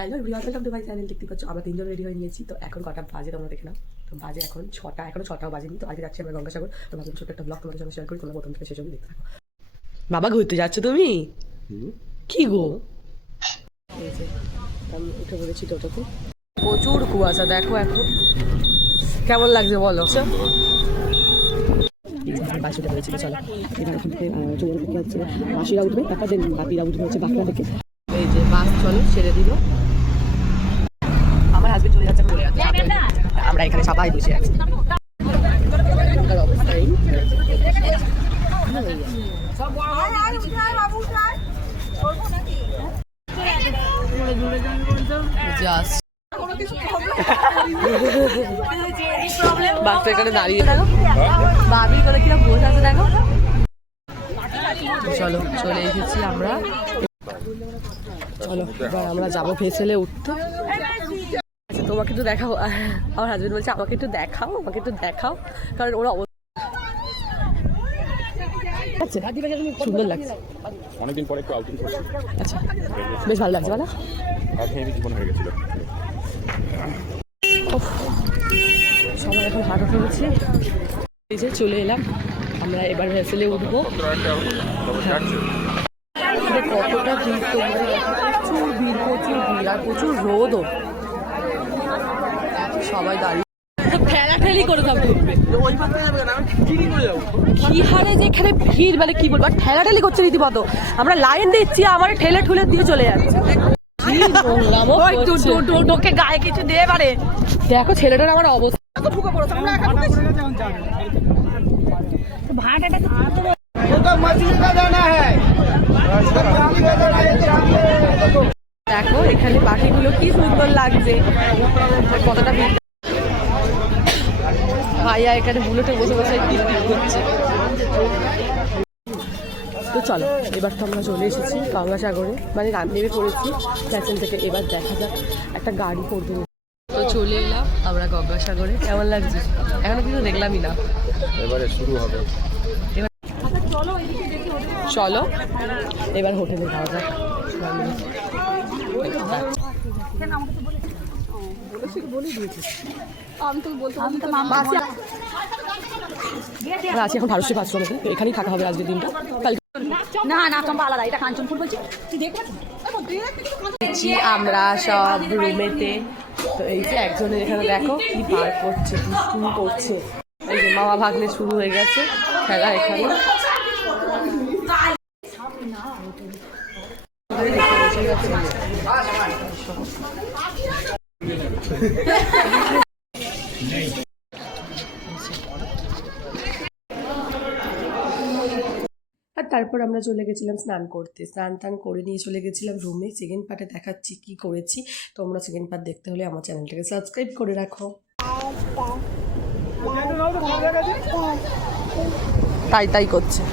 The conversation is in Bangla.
Hello everyone, welcome to my channel. দেখতে পাচ্ছ আমরা তিনজন রেডি হয়ে নিয়েছি। তো এখন কটা বাজে তোমরা দেখে নাও। তো বাজে এখন 6টা, এখনো 6টাও বাজেনি। তো আজকে যাচ্ছি আমরা গঙ্গাসাগর। তো ভাবলাম ছোট্ট একটা ব্লগ তোমাদের সঙ্গে শেয়ার করি, তোমরা প্রথম থেকে শেষ অবধি দেখতে থাকো। বাবা ঘুরতে যাচ্ছ তুমি? কি গো, আমি উঠে পড়েছি টোটোতে। প্রচুর কুয়াশা দেখো এখন। কেমন লাগছে বলো? বাসিটা হয়েছিল, চলো এবার ওখান থেকে চলে যাচ্ছে। বাসিরা উঠবে, তারপর দেন বাকিরা উঠবে হচ্ছে বাঁকড়া থেকে। এই যে বাস চলো ছেড়ে দিল। আমার হাজবেন্ড চলে যাচ্ছে, আমরা এখানে সবাই বসে আছি। বাসটা এখানে দাঁড়িয়ে ভাবি করে কিনা বসে আছে দেখো। চলো চলে এসেছি আমরা। চলো এবার আমরা যাবো ভেসেলে উঠতে। আচ্ছা তোমাকে একটু দেখাও। আমার হাজবেন্ড বলছে আমাকে একটু দেখাও, আমাকে একটু দেখাও, কারণ ওরা সুন্দর লাগছে। অনেকদিন পরে একটু আউটিং করছি। আচ্ছা বেশ ভালো লাগছে বলো। জীবন হয়ে গেছিল। সবাই এখন হাঁটা ফেলেছি, এই যে চলে এলাম আমরা। এবার ভেসেলে উঠবো। কতটা ভিড়, প্রচুর ভিড়, প্রচুর ভিড় আর প্রচুর রোদও। সবাই দাঁড়িয়ে ঠেলাঠেলি করে সব ঢুকবে। কি হারে যে এখানে ভিড়, মানে কি বলবো, ঠেলাঠেলি করছে রীতিমত। আমরা লাইন দিচ্ছি, আমার ঠেলে ঠুলে দিয়ে চলে যাচ্ছে। ঢোকে গায়ে কিছু দিয়ে পারে। দেখো ছেলেটার আমার অবস্থা। দেখো এখানে পাখিগুলো কি সুন্দর লাগছে, কতটা ভিড়। ভাইয়া এখানে বুলেটে বসে বসে টিপ করছে। তো চলো এবার তো আমরা চলে এসেছি গঙ্গাসাগরে, মানে নেমে পড়েছি স্টেশন থেকে। এবার দেখা যাক একটা গাড়ি করবে। তো চলে এলাম আমরা গঙ্গাসাগরে। কেমন লাগছে? এখনো কিন্তু দেখলামই না। এবারে শুরু হবে। চলো এবার হোটেলে যাওয়া যাক। আছি এখন ভারতী আশ্রমে, এখানেই থাকা হবে আজকের দিনটা। না না চম্পা আলাদা, এটা কাঞ্চনপুর বলছি। তুই দেখবি আমরা সব রুমেতে। তো এই যে একজনের এখানে দেখো কি পার করছে, দুষ্টুমি করছে। এই যে মামা ভাগ্নে শুরু হয়ে গেছে খেলা এখানে। আর তারপর আমরা চলে গেছিলাম স্নান করতে। স্নান টান করে নিয়ে চলে গেছিলাম রুমে। সেকেন্ড পার্টে দেখাচ্ছি কি করেছি। তোমরা সেকেন্ড পার্ট দেখতে হলে আমার চ্যানেলটাকে সাবস্ক্রাইব করে রাখো। তাই করছে।